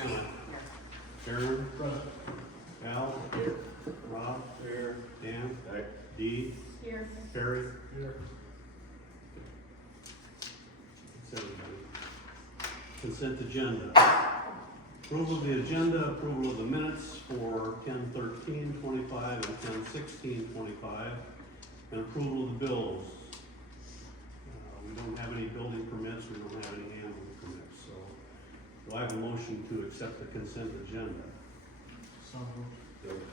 Joanna. Aaron. Al. Rob. Here. Dan. Dee. Here. Perry. Here. That's everybody. Consent agenda. Approval of the agenda, approval of the minutes for 10/13/25 and 10/16/25, and approval of the bills. We don't have any building permits, we don't have any animal permits, so do I have a motion to accept the consent agenda? So moved.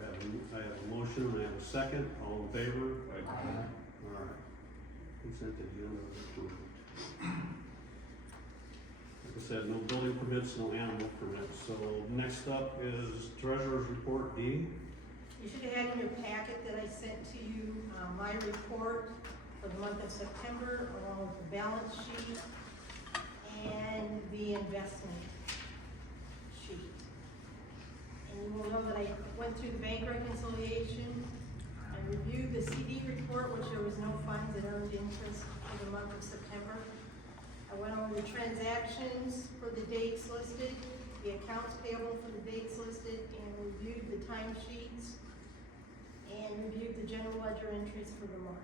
I have a motion, I have a second, all in favor? Aye. All right, consent agenda is approved. Like I said, no building permits, no animal permits, so next up is treasurer's report, D. You should have had in your packet that I sent to you, my report for the month of September, along with the balance sheet and the investment sheet. And you will know that I went through the bank reconciliation, I reviewed the CD report, which there was no funds that earned interest for the month of September. I went over the transactions for the dates listed, the accounts payable for the dates listed, and reviewed the timesheets, and reviewed the general ledger entries for the month.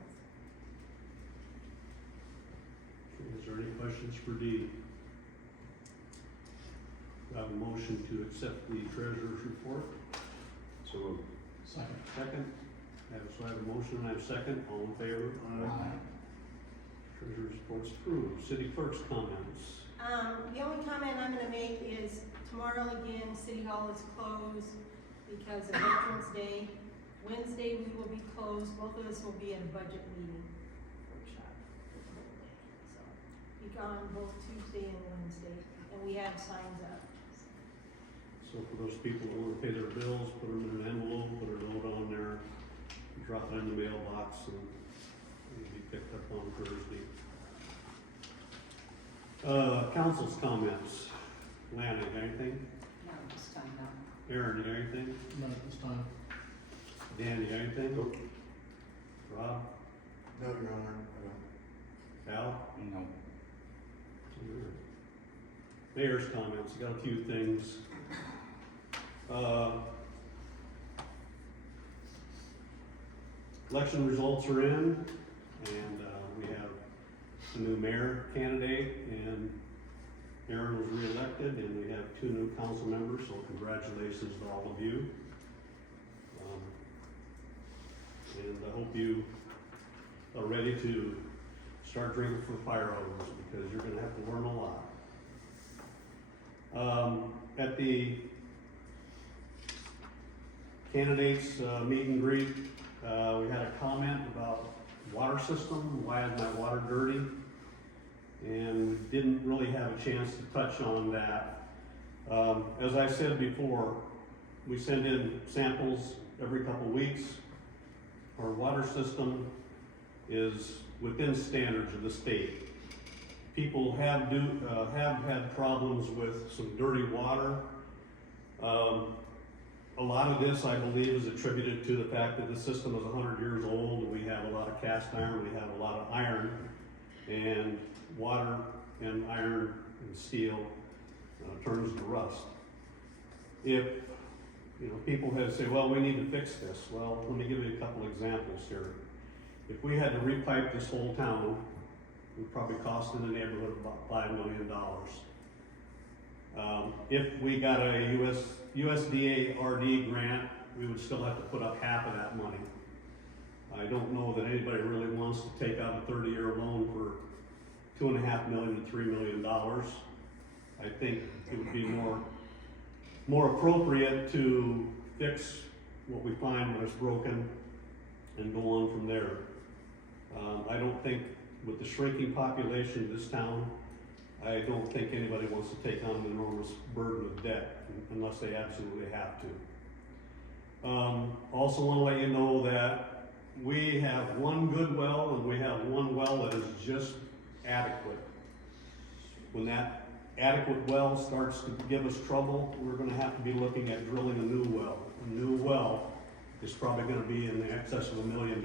Is there any questions for D? Do I have a motion to accept the treasurer's report? So moved. Second. Second, so I have a motion and I have a second, all in favor? Aye. Treasurer's report's approved. City clerk's comments. The only comment I'm gonna make is tomorrow again, City Hall is closed because of Veterans Day. Wednesday, we will be closed, both of us will be at a budget meeting workshop. So, be gone both Tuesday and Wednesday, and we have signs up. So for those people that want to pay their bills, put them in an envelope, put a note on there, drop it in the mailbox, and it'll be picked up on Thursday. Council's comments. Lana, you got anything? No, this time no. Aaron, you got anything? None at this time. Dan, you got anything? Nope. Rob? No, Your Honor, I Al? No. Mayor's comments, got a few things. Election results are in, and we have a new mayor candidate, and Aaron was reelected, and we have 2 new council members, so congratulations to all of you. And I hope you are ready to start drinking from the fire hose, because you're gonna have to learn a lot. At the candidates meet and greet, we had a comment about water system, why is my water dirty? And we didn't really have a chance to touch on that. As I said before, we send in samples every couple weeks. Our water system is within standards of the state. People have had problems with some dirty water. A lot of this, I believe, is attributed to the fact that the system is 100 years old, and we have a lot of cast iron, we have a lot of iron, and water and iron and steel turns to rust. If people have said, well, we need to fix this. Well, let me give you a couple examples here. If we had to repipe this whole town, it would probably cost in the neighborhood of about $5 million. If we got a USDA RD grant, we would still have to put up half of that money. I don't know that anybody really wants to take out a 30-year loan for $2.5 million to $3 million. I think it would be more appropriate to fix what we find when it's broken and go on from there. I don't think, with the shrinking population of this town, I don't think anybody wants to take on an enormous burden of debt unless they absolutely have to. Also want to let you know that we have one good well and we have one well that is just adequate. When that adequate well starts to give us trouble, we're going to have to be looking at drilling a new well. A new well is probably going to be in the excess of $1 million.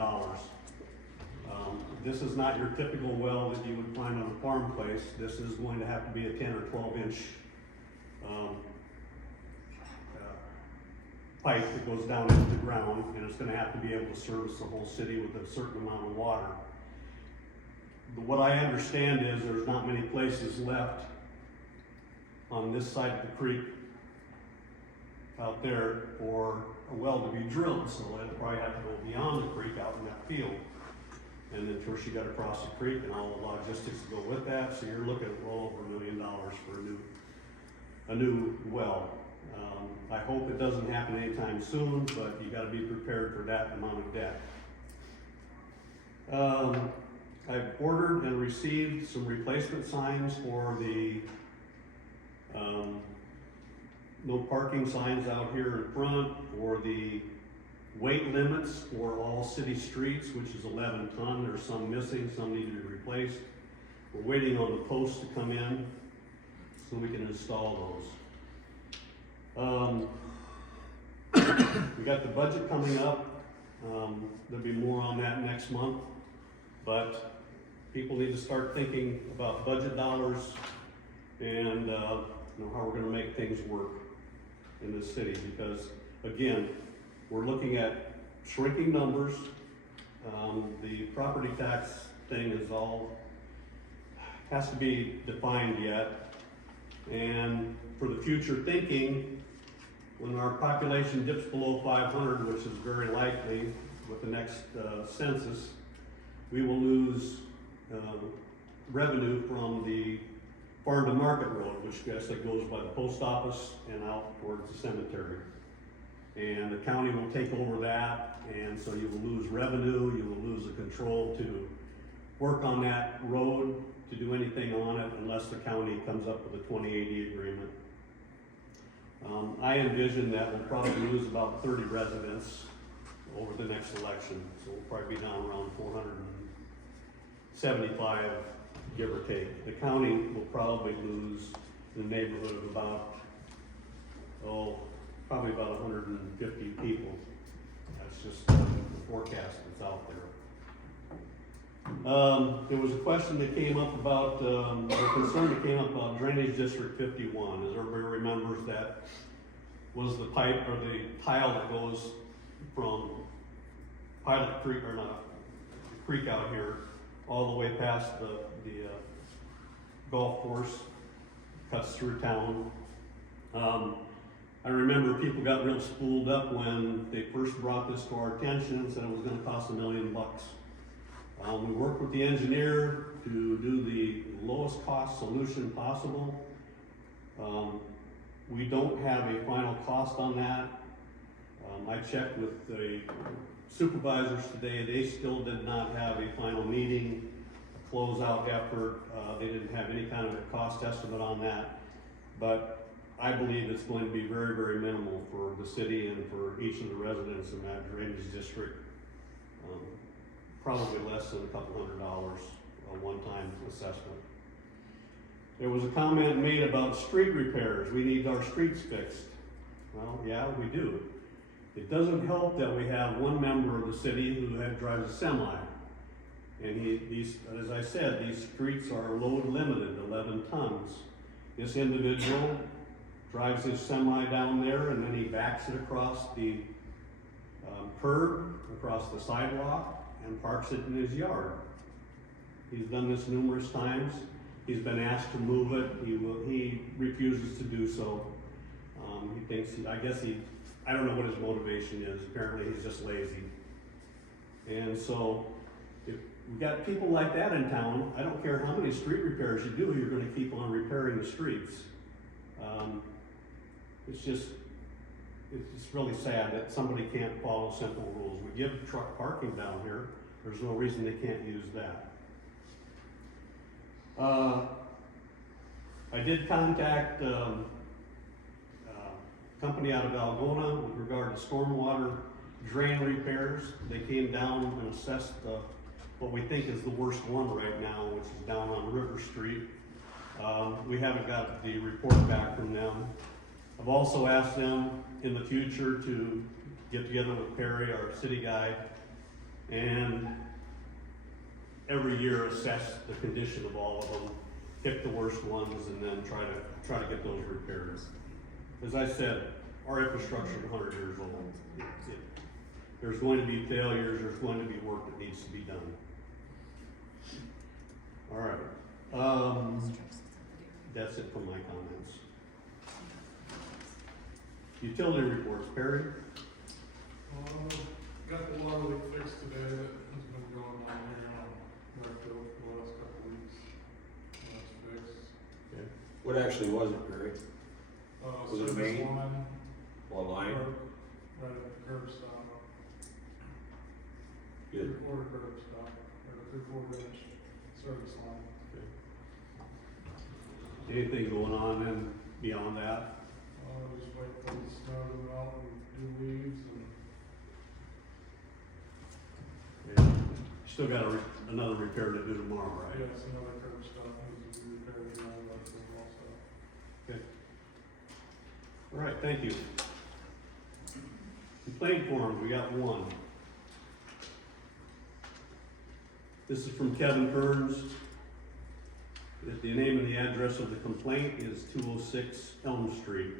This is not your typical well that you would find on a farm place. This is going to have to be a 10 or 12 inch pipe that goes down into the ground, and it's gonna have to be able to service the whole city with a certain amount of water. But what I understand is there's not many places left on this side of the creek out there for a well to be drilled, so it'll probably have to go beyond the creek out in that field. And then first you gotta cross the creek and all the logistics that go with that, so you're looking at well over $1 million for a new well. I hope it doesn't happen anytime soon, but you gotta be prepared for that amount of debt. I've ordered and received some replacement signs for the no parking signs out here in front, for the weight limits for all city streets, which is 11 ton. There's some missing, some need to be replaced. We're waiting on the posts to come in so we can install those. We got the budget coming up. There'll be more on that next month, but people need to start thinking about budget dollars and how we're gonna make things work in this city, because again, we're looking at shrinking numbers. The property tax thing has to be defined yet. And for the future thinking, when our population dips below 500, which is very likely with the next census, we will lose revenue from the farm to market road, which I guess that goes by the post office and out towards the cemetery. And the county will take over that, and so you will lose revenue, you will lose the control to work on that road, to do anything on it, unless the county comes up with a 2080 agreement. I envision that we'll probably lose about 30 residents over the next election, so we'll probably be down around 475, give or take. The county will probably lose in the neighborhood of about, probably about 150 people. That's just the forecast that's out there. There was a question that came up about, a concern that came up about Drainage District 51. As everybody remembers, that was the pipe or the tile that goes from Pilot Creek, or not, the creek out here, all the way past the golf course, cuts through town. I remember people got real spooled up when they first brought this to our attention and said it was gonna cost $1 million. We worked with the engineer to do the lowest cost solution possible. We don't have a final cost on that. I checked with the supervisors today, they still did not have a final meeting, a closeout effort. They didn't have any kind of a cost estimate on that, but I believe it's going to be very, very minimal for the city and for each of the residents in that drainage district. Probably less than a couple $100, a one-time assessment. There was a comment made about street repairs. We need our streets fixed. Well, yeah, we do. It doesn't help that we have one member of the city who drives a semi. And as I said, these streets are load limited, 11 tons. This individual drives his semi down there and then he backs it across the curb, across the sidewalk, and parks it in his yard. He's done this numerous times. He's been asked to move it. He refuses to do so. He thinks, I don't know what his motivation is. Apparently he's just lazy. And so, if we've got people like that in town, I don't care how many street repairs you do, you're gonna keep on repairing the streets. It's just really sad that somebody can't follow simple rules. We give truck parking down here. There's no reason they can't use that. I did contact a company out of Algona with regard to stormwater drain repairs. They came down and assessed what we think is the worst one right now, which is down on River Street. We haven't got the report back from them. I've also asked them in the future to get together with Perry, our city guy, and every year assess the condition of all of them, pick the worst ones, and then try to get those repairs. As I said, our infrastructure is 100 years old. There's going to be failures, there's going to be work that needs to be done. All right, that's it for my comments. Utility reports, Perry? Got the water leak fixed today that has been going on here on Blackfield for the last couple weeks. That's fixed. Okay. What actually was it, Perry? Was it Service main? line, What line? right at the curb stop, Good. 3/4 curb stop, or the 3/4 inch service line. Anything going on then beyond that? Just wait for the snow to melt and do leaves and, Yeah. Still got another repair to do tomorrow, right? yes, another curb stop needs to be repaired and all that stuff also. Okay. All right, thank you. Complaint form, we got one. This is from Kevin Kearns. The name and the address of the complaint is 206 Elm Street.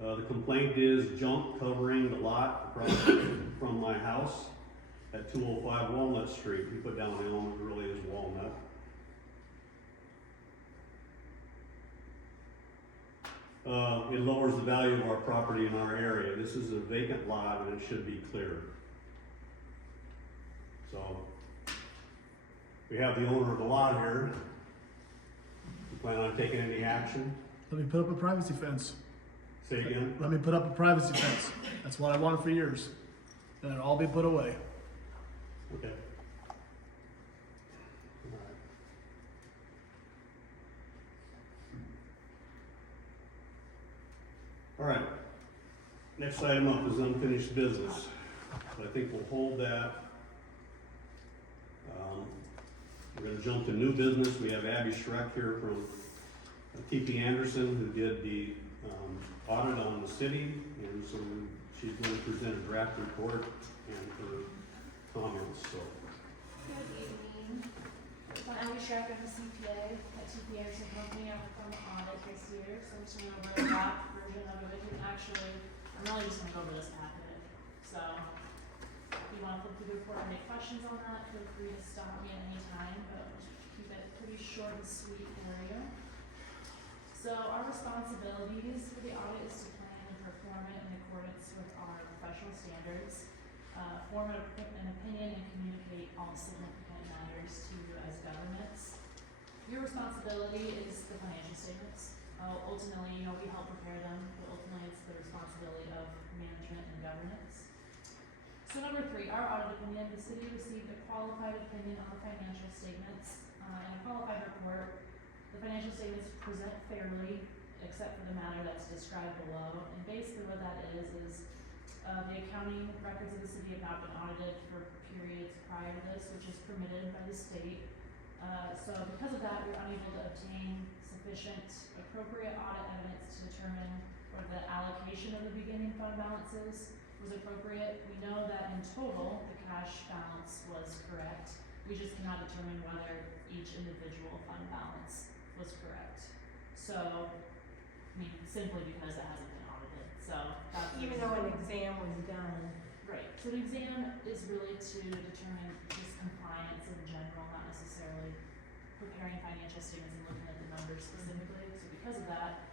The complaint is junk covering the lot across from my house at 205 Walnut Street. He put down Elm, it really is Walnut. It lowers the value of our property in our area. This is a vacant lot and it should be cleared. So, we have the owner of the lot here. You plan on taking any action? Let me put up a privacy fence. Say again? Let me put up a privacy fence. That's what I wanted for years. Then it'll all be put away. Okay. All right. Next item up is unfinished business. So I think we'll hold that. We're gonna jump to new business. We have Abby Schreck here from TP Anderson, who did the audit on the city, and so she's going to present a draft report and her comments, so. Good evening. I'm Abby Schreck, I'm a CPA at TP Anderson Company. I'm from the audit this year, so I'm just going over a draft version of it. And actually, I'm really just going to go over this packet. So, if you want to flip through the report and make questions on that, feel free to stop me at any time, but I'll just keep it pretty short and sweet for you. So, our responsibilities for the audit is to plan and perform it in accordance with our professional standards, form an opinion and communicate all significant matters to you as governments. Your responsibility is the financial statements. Ultimately, we help prepare them, but ultimately it's the responsibility of management and governance. So number 3, our audit opinion. The city received a qualified opinion on the financial statements. In a qualified report, the financial statements present fairly, except for the matter that's described below. And basically what that is the accounting records of the city have not been audited for periods prior to this, which is permitted by the state. So because of that, we're unable to obtain sufficient appropriate audit evidence to determine whether the allocation of the beginning fund balances was appropriate. We know that in total, the cash balance was correct. We just cannot determine whether each individual fund balance was correct. So, simply because it hasn't been audited. So that's Even though an exam was done. right. So the exam is really to determine just compliance in general, not necessarily preparing financial statements and looking at the numbers specifically. So because of that,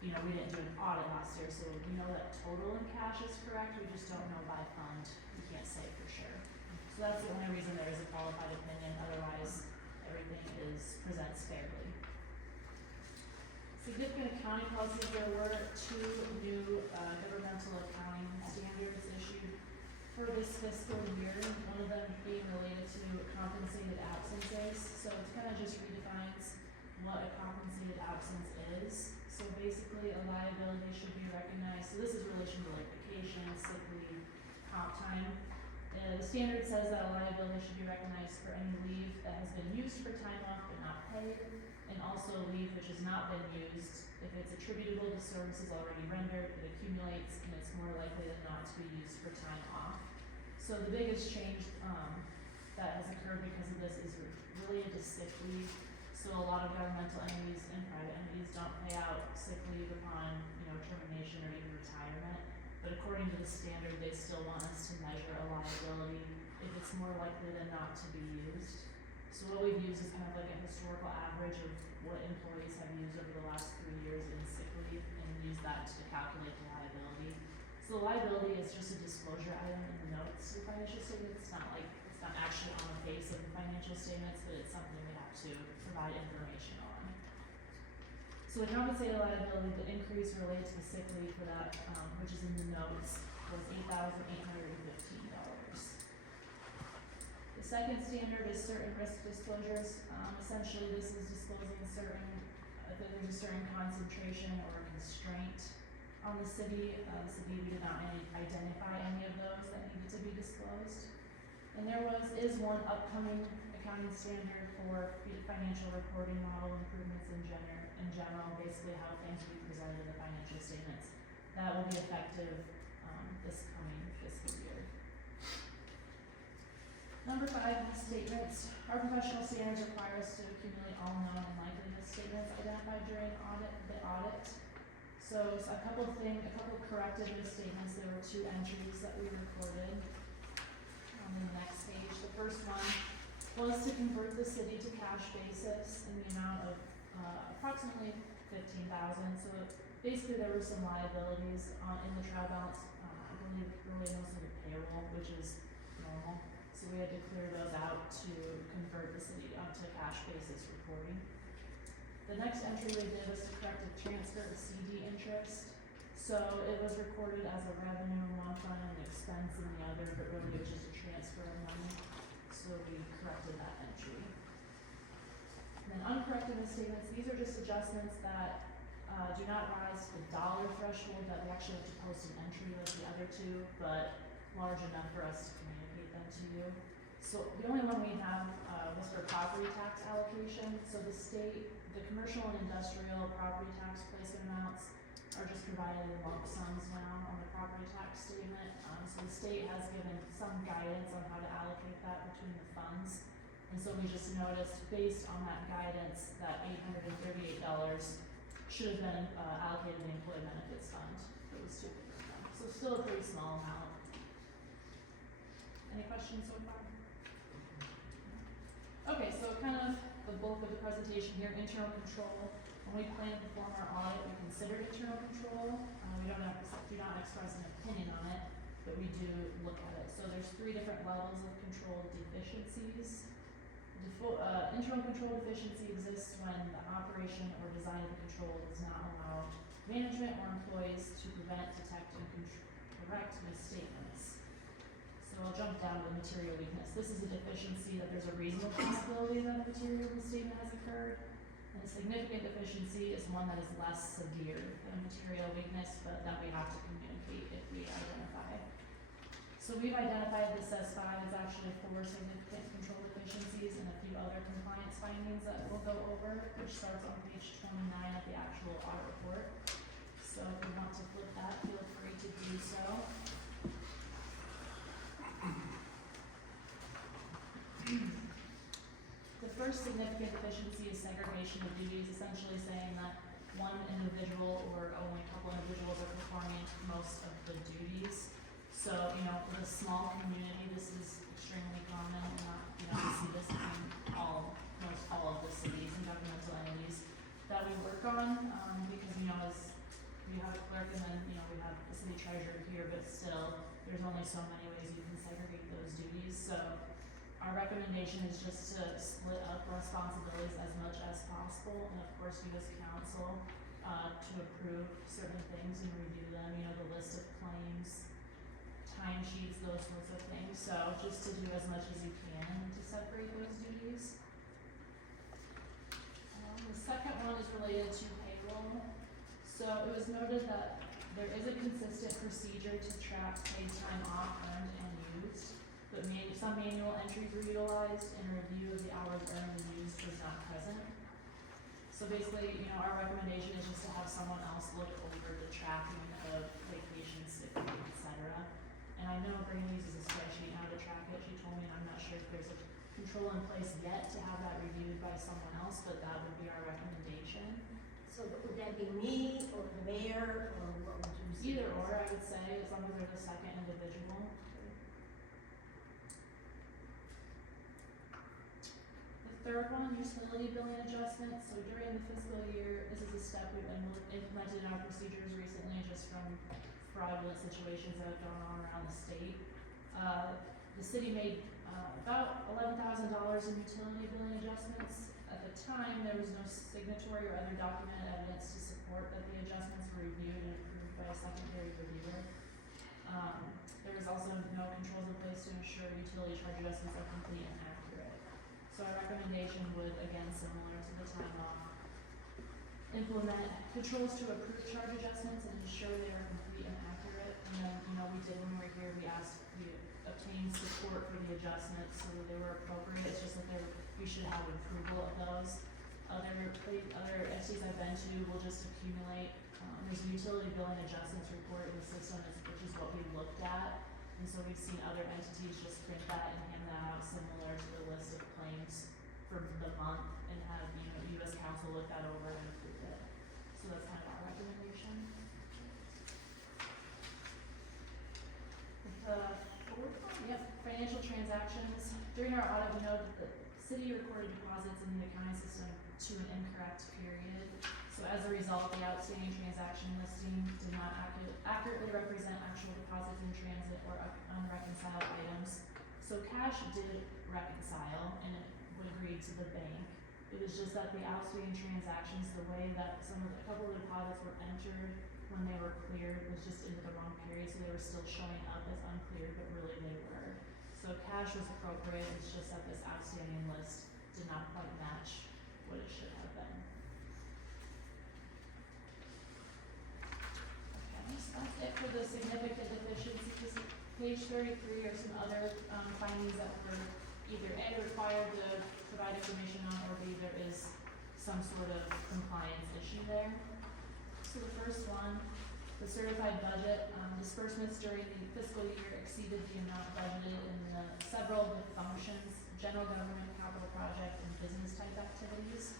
we didn't do an audit last year, so we know that total in cash is correct. We just don't know by fund. We can't say for sure. So that's the only reason there is a qualified opinion. Otherwise, everything presents fairly. Significant accounting policies. There were 2 new governmental accounting standards issued for this fiscal year. One of them being related to compensated absences. So it kind of just redefines what a compensated absence is. So basically, a liability should be recognized. So this is in relation to like vacation, sick leave, comp time. The standard says that a liability should be recognized for any leave that has been used for time off but not paid, and also leave which has not been used. If it's attributable to services already rendered, it accumulates and it's more likely than not to be used for time off. So the biggest change that has occurred because of this is related to sick leave. So a lot of governmental entities and private entities don't pay out sick leave upon, termination or even retirement. But according to the standard, they still want us to measure a liability if it's more likely than not to be used. So what we've used is kind of like a historical average of what employees have used over the last 3 years in sick leave and use that to calculate the liability. So the liability is just a disclosure item in the notes to the financial statements. It's not actually on the face of the financial statements, but it's something we have to provide information on. So the compensated liability, the increase related to the sick leave for that, which is in the notes, was $8,815. The second standard is certain risk disclosures. Essentially, this is disclosing that there's a certain concentration or constraint on the city. The city, we did not identify any of those that needed to be disclosed. And there is one upcoming accounting standard for financial reporting model improvements in general, basically how things will be presented in the financial statements. That will be effective this coming fiscal year. Number 5, statements. Our professional standards require us to accumulate all known and likely misstatements identified during the audit. So a couple of corrective misstatements. There were 2 entries that we recorded on the next page. The first one was to convert the city to cash basis in the amount of approximately $15,000. So basically there were some liabilities in the trial balance, I believe really mostly the payroll, which is normal. So we had to clear those out to convert the city onto cash basis reporting. The next entry we did was to correct a transfer of CD interest. So it was recorded as a revenue in one fund and expense in the other, but really it was just a transfer of money. So we corrected that entry. And then uncorrected misstatements, these are just adjustments that do not rise to the dollar threshold that we actually have to post an entry like the other 2, but large enough for us to communicate them to you. So the only one we have was for property tax allocation. So the state, the commercial and industrial property tax placement amounts are just provided in lump sums now on the property tax statement. So the state has given some guidance on how to allocate that between the funds. And so we just noticed, based on that guidance, that $838 should have been allocated to the employee benefits fund for those 2 different funds. So still a pretty small amount. Any questions so far? Okay, so kind of the bulk of the presentation here, internal control. When we plan to perform our audit, we consider internal control. We do not express an opinion on it, but we do look at it. So there's 3 different levels of control deficiencies. Internal control deficiency exists when the operation or design of the control does not allow management or employees to prevent, detect, and correct misstatements. So I'll jump down to material weakness. This is a deficiency that there's a reasonable possibility that a material misstatement has occurred. And a significant deficiency is one that is less severe than material weakness, but that we have to communicate if we identify. So we've identified this as 5. It's actually 4 significant control deficiencies and a few other compliance findings that we'll go over, which starts on page 29 of the actual audit report. So if you want to flip that, feel free to do so. The first significant deficiency is segregation of duties, essentially saying that one individual or only a couple individuals are performing most of the duties. So, with a small community, this is extremely common, and we see this in most all of the cities and governmental entities that we work on, because, as we have a clerk and then, we have the city treasurer here, but still, there's only so many ways you can segregate those duties. So our recommendation is just to split up responsibilities as much as possible, and of course, you as council, to approve certain things and review them, the list of claims, timesheets, those sorts of things. So just to do as much as you can to separate those duties. The second one is related to payroll. So it was noted that there is a consistent procedure to track paid time off, earned and used, but some manual entries were utilized and a review of the hours earned and used was not present. So basically, our recommendation is just to have someone else look over the tracking of vacation, sick leave, etc. And I know Brady uses a spreadsheet now to track it. She told me, and I'm not sure if there's a control in place yet to have that reviewed by someone else, but that would be our recommendation. So would that be me or the mayor or Either or, I would say, as long as they're the second individual. The third one, utility billing adjustments, so during the fiscal year, this is a step we've implemented in our procedures recently, just from fraudulent situations that have gone on around the state. The city made, about $11,000 in utility billing adjustments. At the time, there was no signatory or other documented evidence to support that the adjustments were reviewed and approved by a secondary reviewer. There was also no controls in place to ensure utility charge adjustments are complete and accurate. So our recommendation would, again, similar to the time off, implement controls to approve charge adjustments and ensure they are complete and accurate. And then, we did when we were here, we obtained support for the adjustments so that they were appropriate. It's just that we should have approval of those. Other entities I've been to will just accumulate, there's a utility billing adjustments report in the system, which is what we looked at. And so we've seen other entities just print that and hand that out similar to the list of claims for the month and have, US Council look that over and approve it. So that's kind of our recommendation. The fourth one, financial transactions. During our audit, we know that the city recorded deposits in the accounting system to an incorrect period. So as a result, the outstanding transaction listing did not accurately represent actual deposits in transit or unreconciled items. So cash did reconcile and it would agree to the bank. It was just that the outstanding transactions, the way that a couple of deposits were entered when they were cleared was just into the wrong period, so they were still showing up as uncleared, but really they were. So cash was appropriate, it's just that this outstanding list did not quite match what it should have been. Okay, so that's it for the significant deficiencies. Page 33 are some other findings that were either A, required to provide information on, or B, there is some sort of compliance issue there. So the first one, the certified budget, disbursements during the fiscal year exceeded the amount budgeted in several of the functions, general government, capital project, and business type activities.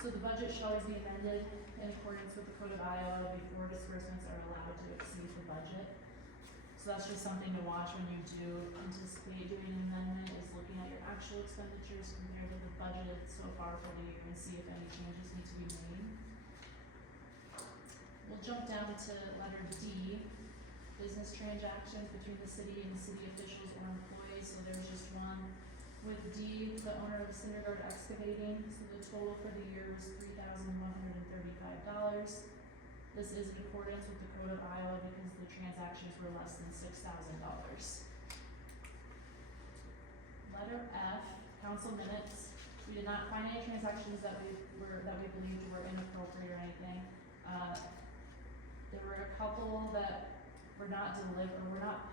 So the budget should always be amended in accordance with the Code of Iowa before disbursements are allowed to exceed the budget. So that's just something to watch when you do anticipate doing an amendment, is looking at your actual expenditures compared to the budgeted so far for the year and see if any changes need to be made. We'll jump down to letter D, business transactions between the city and city officials or employees. So there's just one with D, the owner of Cindergard Excavating. So the total for the year was $3,135. This is in accordance with the Code of Iowa because the transactions were less than $6,000. Letter F, council minutes. We did not find any transactions that we believed were inappropriate or anything. There were a couple that were not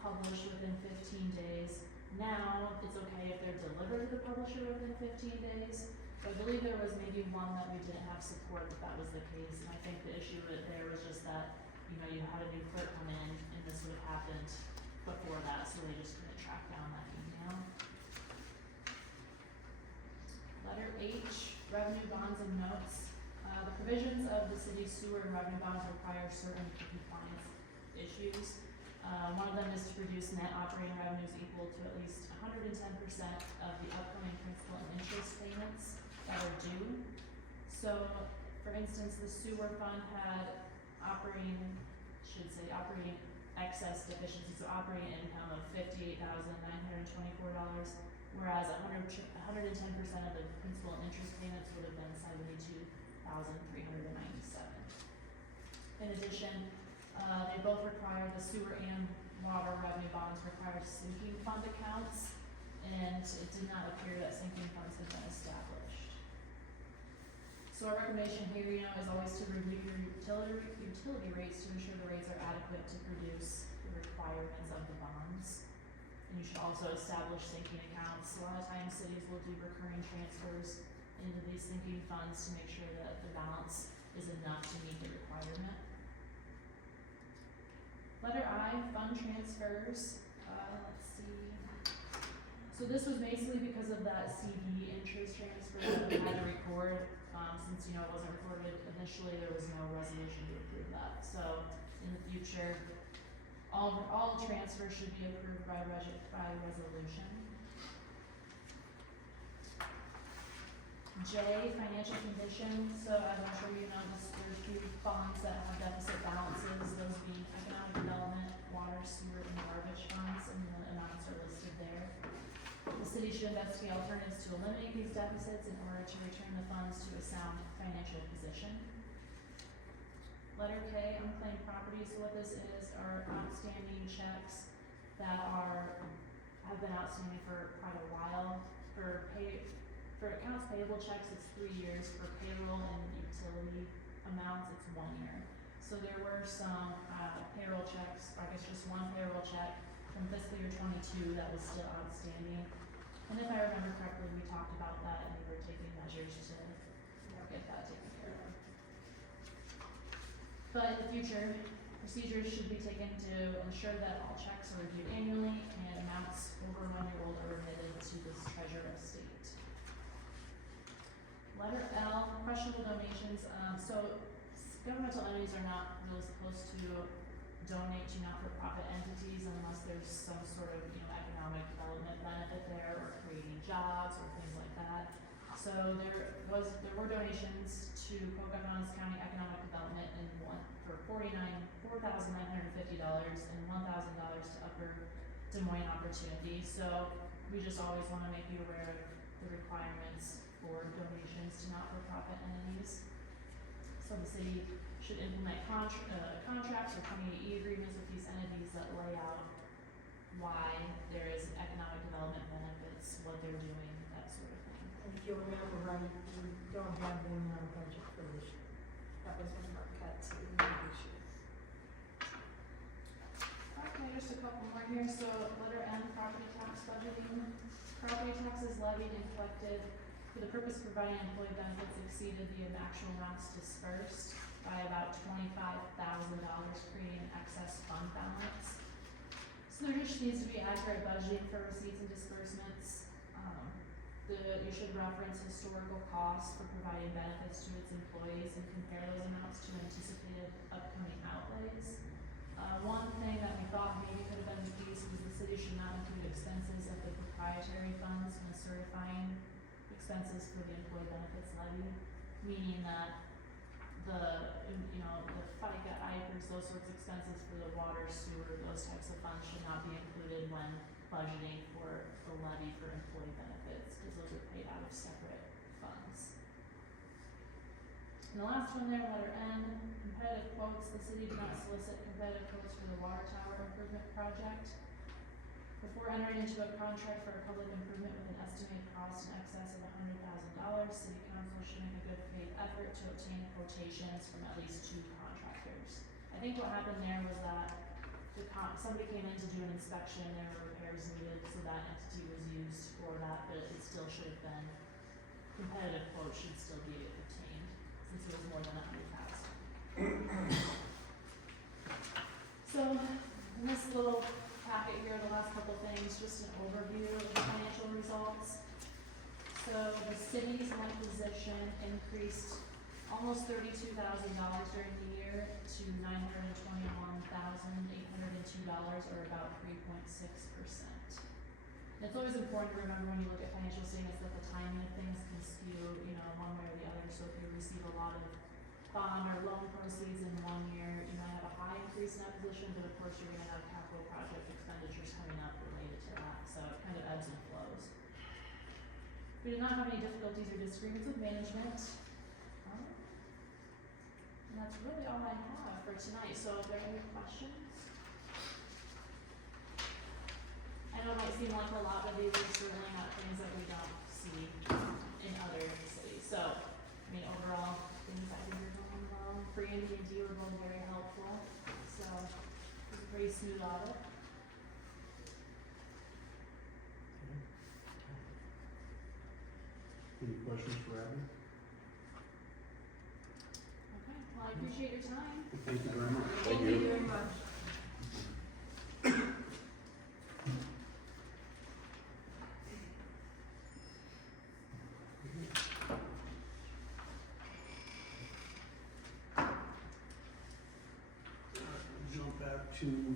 published within 15 days. Now, it's okay if they're delivered to the publisher within 15 days. So I believe there was maybe one that we didn't have support that was the case. And I think the issue there was just that, you had a new clerk come in and this would have happened before that, so they just couldn't track down that email. Letter H, revenue bonds and notes. The provisions of the city's sewer and revenue bonds require certain compliance issues. One of them is to produce net operating revenues equal to at least 110% of the upcoming principal and interest payments that are due. So, for instance, the sewer fund had operating excess deficiency, so operating income of $58,924, whereas 110% of the principal and interest payments would have been $72,397. In addition, they both require, the sewer and water revenue bonds require sinking fund accounts, and it did not appear that sinking funds had been established. So our recommendation here, is always to review your utility rates to ensure the rates are adequate to produce the requirements of the bonds. And you should also establish sinking accounts. A lot of times cities will do recurring transfers into these sinking funds to make sure that the balance is enough to meet the requirement. Letter I, fund transfers. Let's see. So this was basically because of that CD interest transfer that we had to record. Since it wasn't recorded initially, there was no resolution to approve that. So in the future, future, all transfers should be approved by resolution. J, financial condition, so as I'm sure you know, there's a few funds that have deficit balances, those being economic development, water, sewer, and garbage funds, and the amounts are listed there. The city should investigate alternatives to eliminate these deficits in order to return the funds to a sound financial position. Letter K, unclaimed property, so what this is are outstanding checks that have been outstanding for quite a while. For accounts payable checks, it's 3 years. For payroll and utility amounts, it's 1 year. So there were some payroll checks, or I guess just one payroll check from fiscal year 22 that was still outstanding. And if I remember correctly, we talked about that and we were taking measures to get that taken care of. But in the future, procedures should be taken to ensure that all checks are reviewed annually and amounts over 1 year old are remitted to this treasurer of state. Letter L, questionable donations. So governmental entities are not really supposed to donate to not-for-profit entities unless there's some sort of, economic development benefit there or creating jobs or things like that. So there were donations to Pocahontas County Economic Development and one for $4,950 and $1,000 to Upper Des Moines Opportunity. So we just always want to make you aware of the requirements for donations to not-for-profit entities. So the city should implement contracts or 28E agreements with these entities that lay out why there is economic development benefits, what they're doing, that sort of thing. And if you remember right, we don't have them in our budget for this year. That was one of our cuts that we made this year. Okay, just a couple more here. So letter M, property tax budgeting. Property taxes levied and collected for the purpose of providing employee benefits exceeded the actual amounts dispersed by about $25,000, creating an excess fund balance. So there just needs to be accurate budgeting for receipts and disbursements. You should reference historical costs for providing benefits to its employees and compare those amounts to anticipated upcoming outlays. One thing that we thought maybe could have been the case was the city should not include expenses of the proprietary funds when certifying expenses for the employee benefits levy, meaning that the FICA, IFRS, those sorts of expenses for the water, sewer, those types of funds should not be included when budgeting for the levy for employee benefits, because those are paid out of separate funds. And the last one there, letter N, competitive quotes. The city did not solicit competitive quotes for the water tower improvement project. Before entering into a contract for a public improvement with an estimated cost in excess of $100,000, city council should make a good faith effort to obtain quotations from at least 2 contractors. I think what happened there was that somebody came in to do an inspection, there were repairs needed, so that entity was used for that, but it still should have been, competitive quotes should still be obtained, since it was more than $100,000. So, in this little packet here, the last couple things, just an overview of the financial results. So the city's net position increased almost $32,000 during the year to $921,802, or about 3.6%. It's always important to remember when you look at financial statements that the timing of things can skew, one way or the other. So if you receive a lot of bond or loan proceeds in 1 year, you might have a high increase in that position, but of course you're gonna have capital project expenditures coming up related to that, so it kind of ebbs and flows. We did not have any difficulties or disagreements with management. And that's really all I have for tonight, so if there are any questions? I know it might seem like a lot, but these are certainly not things that we don't see in other cities, so, overall, things that we were going well. Brandy and Dee were both very helpful, so it was a pretty smooth audit. Any questions for Abby? Okay, well, I appreciate your time. Thank you very much. Thank you very much. Jump to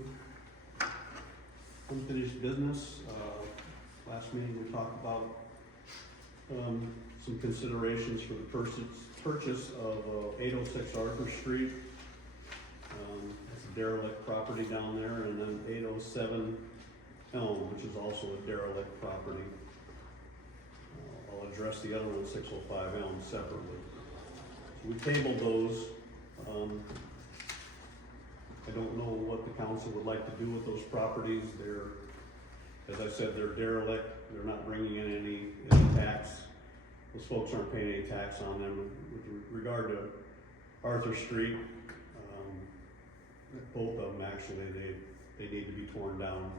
unfinished business. Last meeting we talked about, some considerations for the purchase of 806 Arthur Street. It's a derelict property down there, and then 807 Elm, which is also a derelict property. I'll address the other one, 605 Elm, separately. We tabled those. I don't know what the council would like to do with those properties. They're, as I said, they're derelict. They're not bringing in any tax. Those folks aren't paying any tax on them. With regard to Arthur Street, both of them actually, they need to be torn down.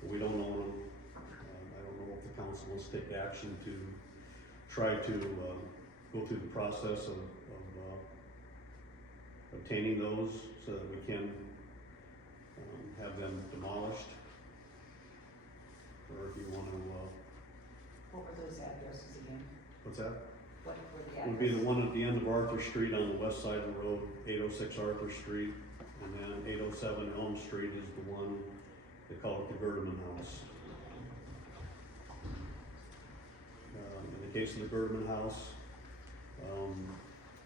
But we don't own them. I don't know if the council wants to take action to try to go through the process of obtaining those so that we can have them demolished. Or if you want to, What were those addresses again? what's that? What were the It addresses? would be the one at the end of Arthur Street on the west side of the road, 806 Arthur Street, and then 807 Elm Street is the one, they call it the Gerdeman House. In the case of the Gerdeman House,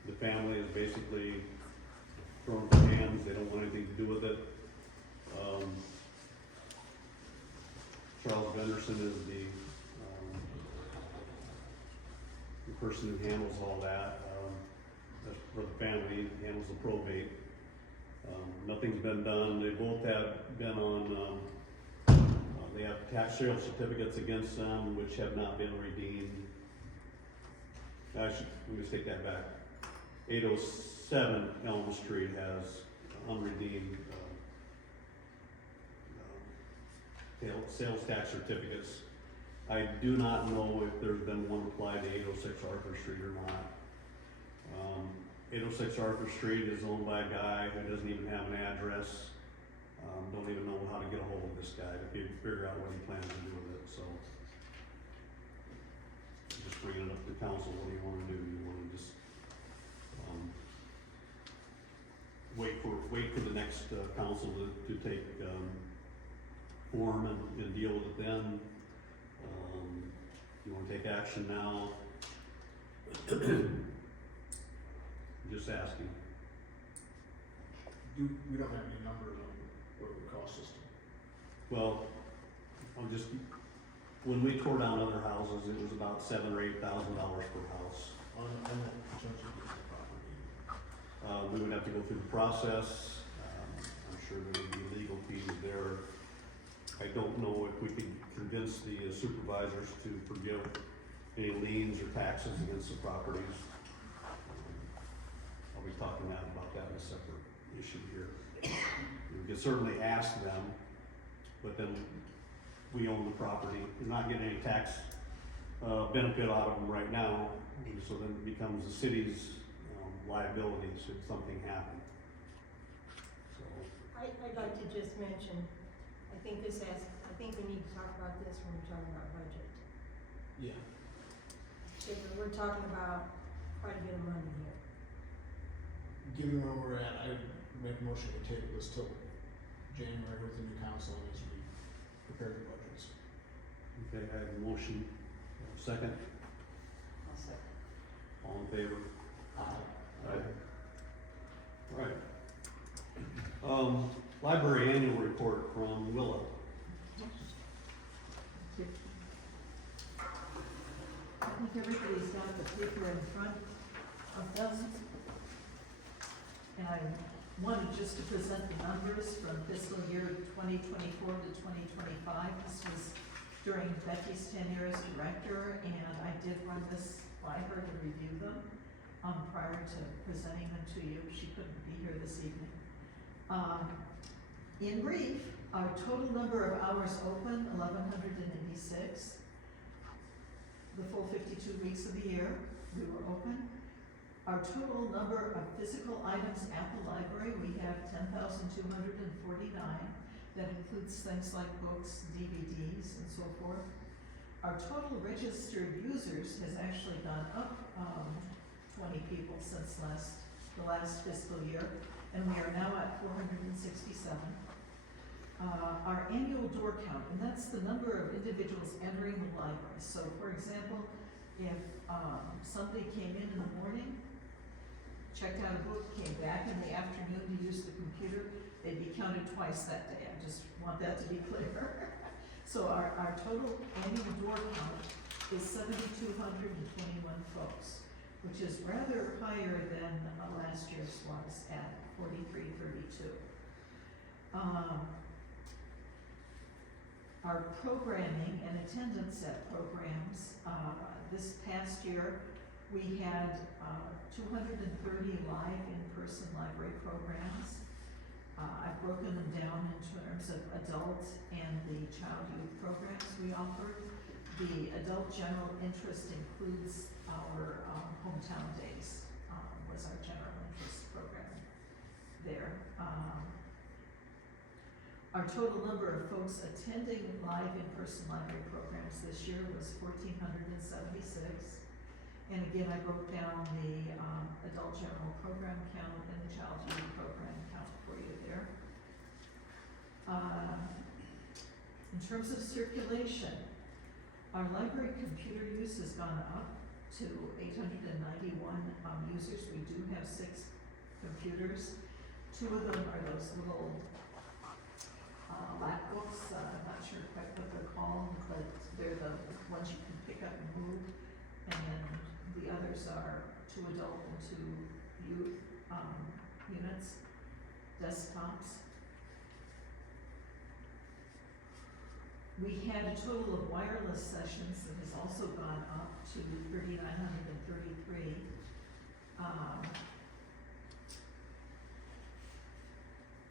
the family is basically thrown up their hands, they don't want anything to do with it. Charles Benderson is the person who handles all that. That's for the family, handles the probate. Nothing's been done. They both have been on, they have tax sale certificates against them which have not been redeemed. Let me just take that back. 807 Elm Street has unredeemed sales tax certificates. I do not know if there's been one applied to 806 Arthur Street or not. 806 Arthur Street is owned by a guy who doesn't even have an address. Don't even know how to get a hold of this guy to figure out what he plans to do with it, so. Just bringing it up to council, what do you wanna do? You wanna just, wait for the next, council to take, form and deal with it then? You wanna take action now? Just asking. We don't have any numbers on what it would cost us to. Well, when we tore down other houses, it was about $7,000 or $8,000 per house. On that, in terms of the property. We would have to go through the process. I'm sure there would be legal fees there. I don't know if we could convince the supervisors to forgive any liens or taxes against the properties. I'll be talking about that in a separate issue here. We could certainly ask them, but then we own the property. We're not getting any tax benefit out of them right now, so then it becomes the city's liability should something happen. So, I'd like to just mention, I think we need to talk about this when we're talking about budget. Yeah. We're talking about quite a bit of money here. Given where we're at, I would make a motion to table this till January with the new council as we prepare the budgets. okay, I have a motion. Second, I'll second. all in favor? Aye. All right. Library annual report from Willa. I think everybody's got the paper in front of them. And I wanted just to present the numbers from fiscal year 2024 to 2025. This was during Becky's tenure as director, and I did run this by her to review them prior to presenting them to you. She couldn't be here this evening. In brief, our total number of hours open, 1,186. The full 52 weeks of the year, we were open. Our total number of physical items at the library, we have 10,249. That includes things like books, DVDs, and so forth. Our total registered users has actually gone up 20 people since the last fiscal year, and we are now at 467 27. Our annual door count, and that's the number of individuals entering the library. So for example, if somebody came in the morning, checked out a book, came back in the afternoon to use the computer, they'd be counted twice that day. I just want that to be clear. So our total annual door count is 7,221 folks, which is rather higher than last year's was at 4,332. Our programming and attendance at programs, this past year, we had 230 live in-person library programs. I've broken them down in terms of adult and the child youth programs we offered. The adult general interest includes our hometown days, was our general interest program there. Our total number of folks attending live in-person library programs this year was 1,476. And again, I broke down the adult general program count and the child youth program count for you there. In terms of circulation, our library computer use has gone up to 891 users. We do have 6 computers. 2 of them are those little lap books. I'm not sure quite what they're called, but they're the ones you can pick up and move. And then the others are 2 adult and 2 youth units, desktops. We had a total of wireless sessions that has also gone up to 3,933.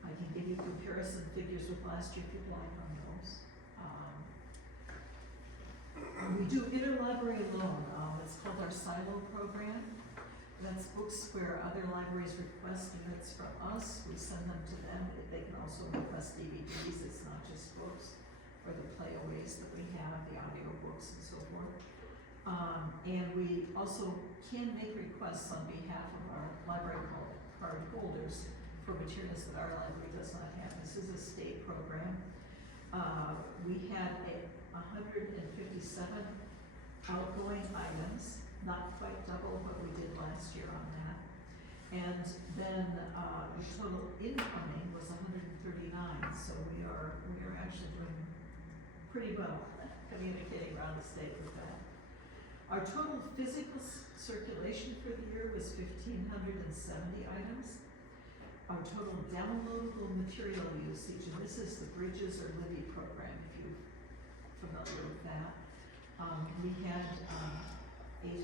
I can give you comparison figures with last year if you'd like on those. We do interlibrary loan. It's called our silo program. That's books where other libraries request units from us. We send them to them. They can also request DVDs. It's not just books, or the playaways that we have, the audio books and so forth. And we also can make requests on behalf of our library card holders for materials that our library does not have. This is a state program. We had 157 outgoing items, not quite double what we did last year on that. And then the total incoming was 139, so we are actually doing pretty well communicating around the state with that. Our total physical circulation for the year was 1,570 items. Our total downloadable material usage, and this is the Bridges or Libby program, if you're familiar with that. We had 800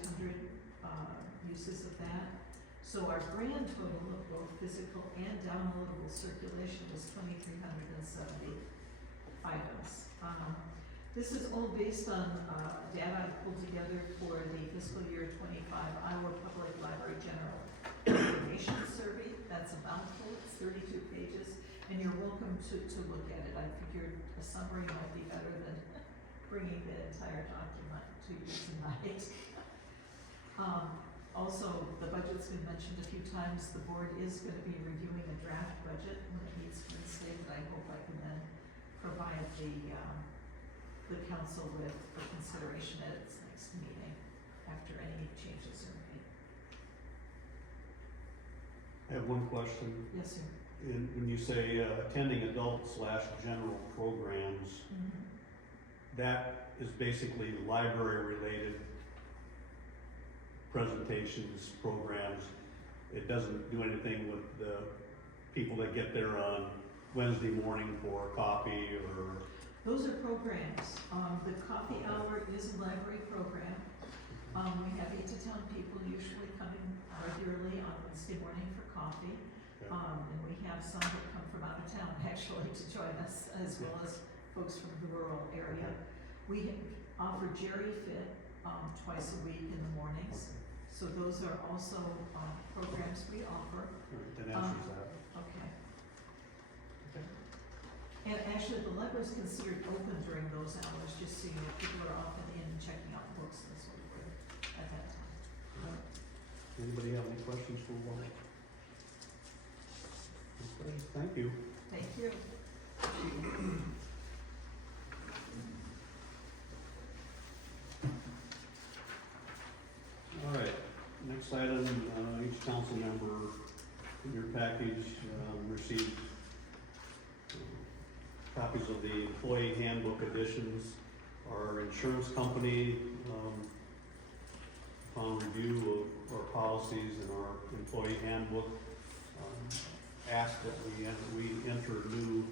uses of that. So our grand total of both physical and downloadable circulation was 2,370 items. This is all based on data I pulled together for the fiscal year 25 Iowa Public Library General Information Survey. That's a mouthful, it's 32 pages, and you're welcome to look at it. I figured a summary might be better than bringing the entire document to you tonight. Also, the budget's been mentioned a few times. The board is going to be reviewing a draft budget when it meets Wednesday, but I hope I can then provide the council with for consideration at its next meeting after any changes are made. I have one question. Yes, sir. When you say attending adult/general programs, that is basically library-related presentations, programs. It doesn't do anything with the people that get there on Wednesday morning for coffee or... Those are programs. The coffee hour is a library program. We have 8 to 10 people usually coming regularly on Wednesday morning for coffee. Okay. And we have some that come from out of town actually to join us, as well as folks from the rural area. We offer Jerry Fit twice a week in the mornings. So those are also programs we offer. That answers that. Okay. Okay. And actually, the library is considered open during those hours, just so you know, people are often in checking out books and so forth at that time. Anybody have any questions for Rolfe? Okay, thank you. Thank you. you. All right, next item, each council member in your package, received copies of the employee handbook editions. Our insurance company, upon review of our policies and our employee handbook, asked that we enter new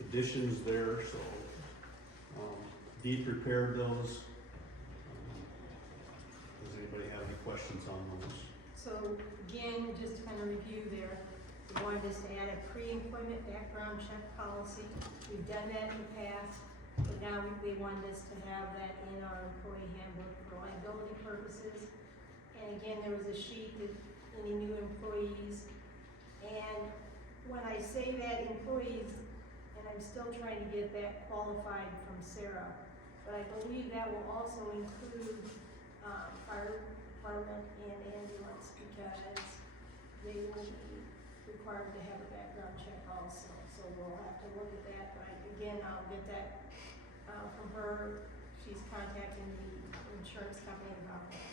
additions there, so, Dee prepared those. Does anybody have any questions on those? So again, just to kind of review there, we wanted us to add a pre-employment background check policy. We've done that in the past, but now they wanted us to have that in our employee handbook for liability purposes. And again, there was a sheet with any new employees. And when I say that employees, and I'm still trying to get that qualified from Sarah, but I believe that will also include, fire department and ambulance, because they will be required to have a background check also, so we'll have to look at that, but again, I'll get that, from her. She's contacting the insurance company about that.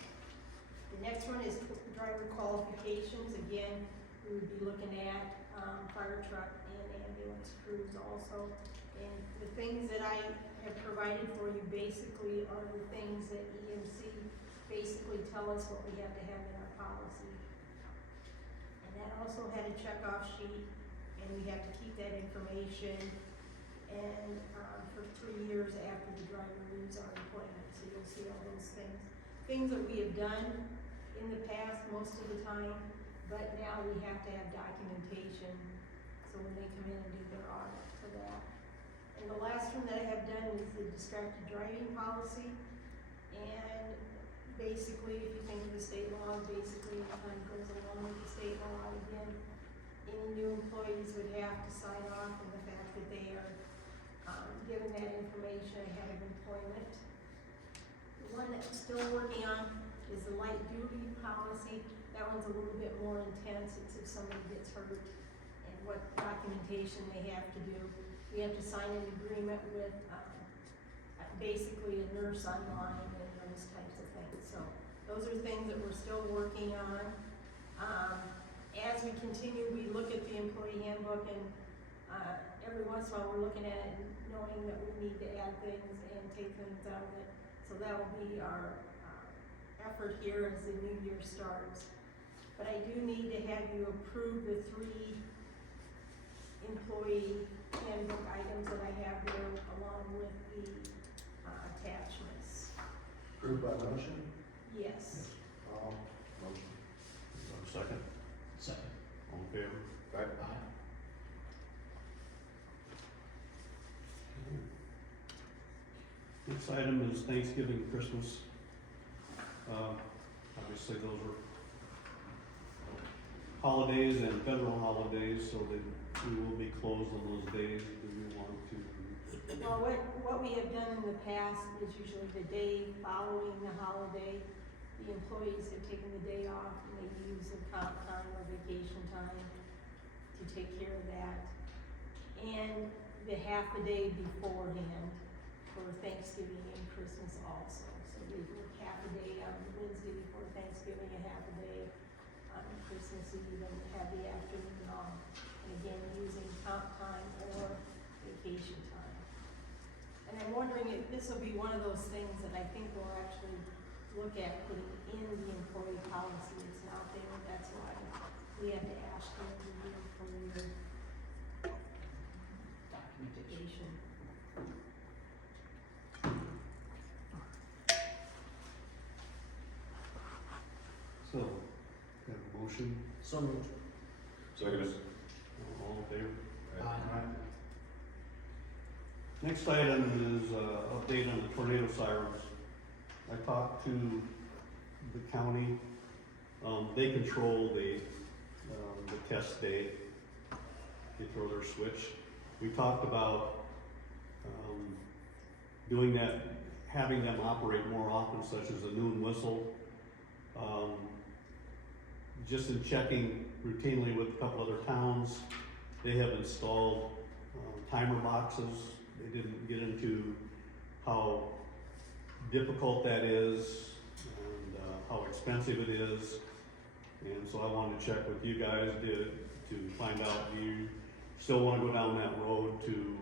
The next one is driver qualifications. Again, we would be looking at, fire truck and ambulance crews also. And the things that I have provided for you basically are the things that EMC basically tell us what we have to have in our policy. And that also had a checkoff sheet, and we have to keep that information and, for 3 years after the driver leaves our employment, so you'll see all those things. Things that we have done in the past most of the time, but now we have to have documentation, so when they come in and do their audit for that. And the last one that I have done is the distracted driving policy, and basically, if you think of the state law, basically it kind of goes along with the state law. Again, any new employees would have to sign off on the fact that they are, given that information ahead of employment. The one that I'm still working on is the light duty policy. That one's a little bit more intense. It's if somebody gets hurt and what documentation they have to do. We have to sign an agreement with, basically a nurse online and those types of things. So those are things that we're still working on. As we continue, we look at the employee handbook, and every once in a while we're looking at it and knowing that we need to add things and take things out of it. So that will be our effort here as the new year starts. But I do need to have you approve the 3 employee handbook items that I have there along with the attachments. Approved by motion? Yes. Motion. Second, Second. all in favor? Right. Aye. Next item is Thanksgiving, Christmas. Obviously, those are holidays and federal holidays, so that we will be closed on those days. Do we want to? Well, what we have done in the past is usually the day following the holiday, the employees have taken the day off and they use the comp time or vacation time to take care of that. And the half a day beforehand for Thanksgiving and Christmas also. So we work half a day on Wednesday before Thanksgiving, a half a day on Christmas Eve, and have the afternoon off. And again, using comp time or vacation time. And I'm wondering if this will be one of those things that I think we'll actually look at putting in the employee policy. It's not there, that's why we have to ask you to review for your documentation. So, have a motion, So moved. Second. all in favor? Aye. Next item is, update on the tornado sirens. I talked to the county, they control the test day. They throw their switch. We talked about, doing that, having them operate more often, such as a noon whistle. Just in checking routinely with a couple other towns, they have installed timer boxes. They didn't get into how difficult that is and how expensive it is. And so I wanted to check with you guys to find out, do you still wanna go down that road to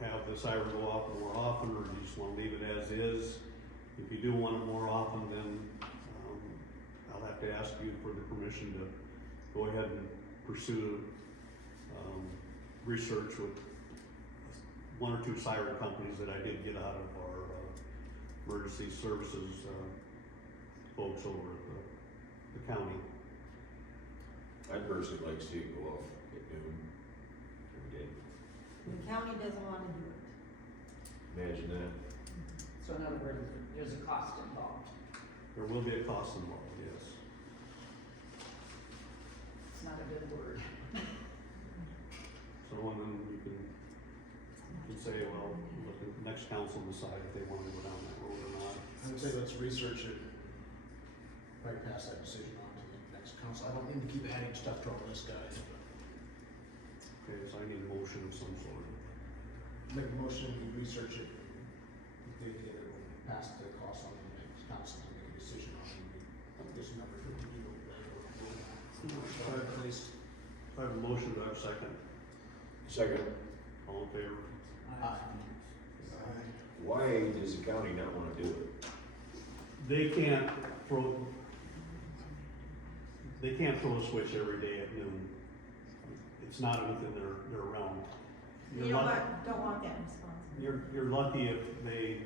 have the siren go off more often, or do you just wanna leave it as is? If you do want it more often, then, I'll have to ask you for the permission to go ahead and pursue, research with one or two siren companies that I did get out of our, emergency services, folks over at the county. I'd personally like to see it go off at noon every day. The county doesn't wanna do it. Imagine that. So in other words, there's a cost involved. There will be a cost involved, yes. It's not a good word. So, and then you can say, well, let the next council decide if they wanna go down that road or not. I would say let's research it, probably pass that decision on to the next council. I don't need to keep adding stuff to our list, guys, but Okay, so I need a motion of some sort. make a motion, we research it, if they get it, we'll pass the cost on to the next council to make a decision on this number for the deal. At least. I have a motion, do I have a second? Second, All in favor? why does the county not wanna do it? They can't throw a switch every day at noon. It's not within their realm. You You're lucky, don't want that responsibility. you're lucky if they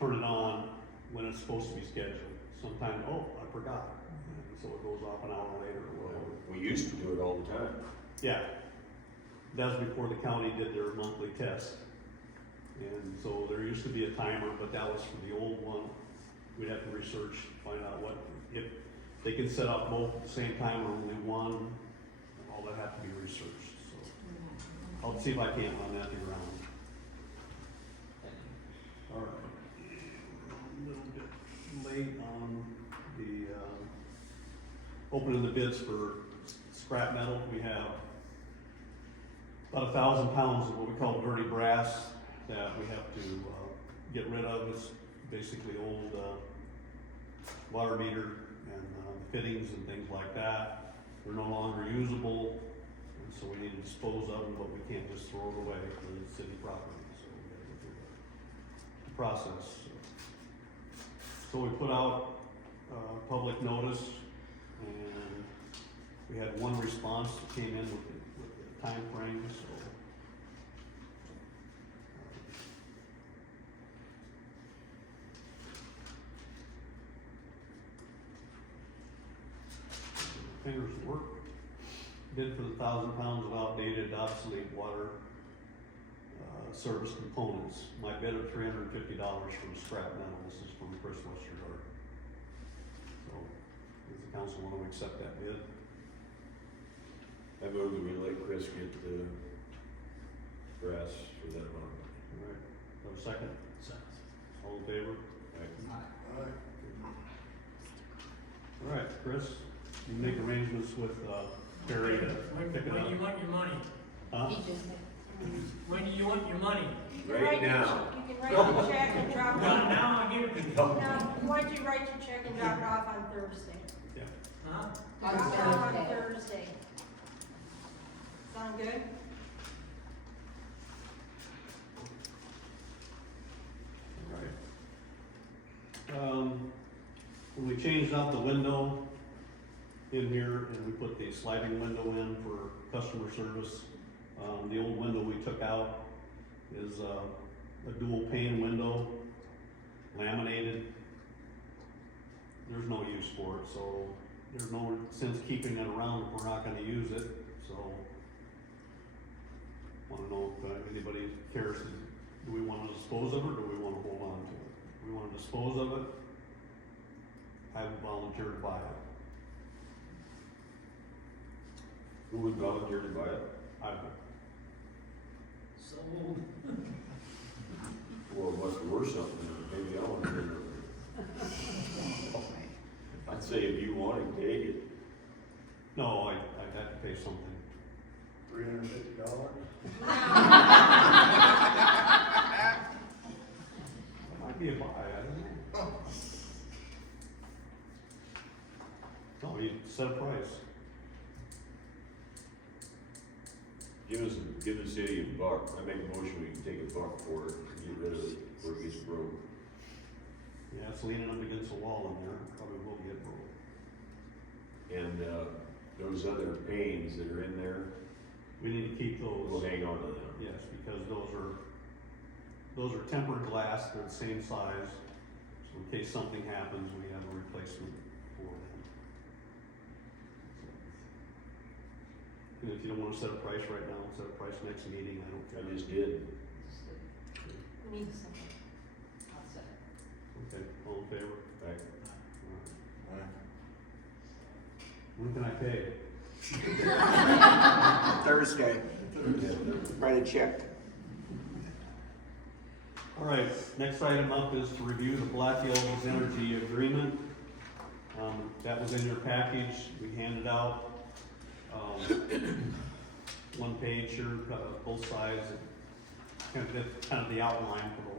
turn it on when it's supposed to be scheduled. Sometimes, oh, I forgot, and so it goes off an hour later or whatever. We used to do it all the time. Yeah, that was before the county did their monthly test. And so there used to be a timer, but that was for the old one. We'd have to research, find out what, if they can set up both at the same time or only one, all that have to be researched, so. I'll see if I can't run that to ground. All right. A little bit late on the, opening the bids for scrap metal. We have about 1,000 pounds of what we call dirty brass that we have to, get rid of. It's basically old, water meter and, fittings and things like that. They're no longer usable, and so we need to dispose of them, but we can't just throw it away for the city property, so we gotta go through the process. So we put out, public notice, and we had one response that came in with the timeframe, so. Fingers at work. Bid for the 1,000 pounds of outdated, obsolete water, service components. My bid of $350 from scrap metal. This is from Chris Westergaard. So, does the council want to accept that bid? I move that we let Chris get the brass for that amount. All right, have a second? All in favor? All right, Chris, you make arrangements with, Barry to pick it When up. you want your money? Huh? When do you want your money? You can Right write your- now. You can write your check and drop it Not off. now, I give it to you. No, why don't you write your check and drop it off on Thursday? Huh? Drop it off on Thursday. Sound good? Alright. When we changed out the window in here and we put the sliding window in for customer service, the old window we took out is, a dual pane window, laminated. There's no use for it, so there's no sense keeping it around if we're not gonna use it, so. Wanna know if anybody cares, do we wanna dispose of it, or do we wanna hold on to it? If we wanna dispose of it, I would volunteer to buy it. Who would volunteer to buy it? I would. So, Well, it must be worth something, maybe I want to hear it. I'd say if you want it, take it. No, I'd have to pay something. $350? set a price. Give the city a buck, I make a motion, we can take a buck for it, and get rid of it, before it gets broke. Yeah, it's leaning up against the wall in there, probably will get broke. And, those other panes that are in there, We need to keep those. we'll hang on to them. Yes, because those are tempered glass, they're the same size, so in case something happens, we have a replacement for them. And if you don't wanna set a price right now, set a price next meeting, I don't care. I just did. We need something. I'll second. Okay, all in favor? Right. When can I pay? Thursday. Write a check. All right, next item up is to review the Black Hills Energy Agreement. That was in your package, we handed out, one page here, both sides, kind of the outline for the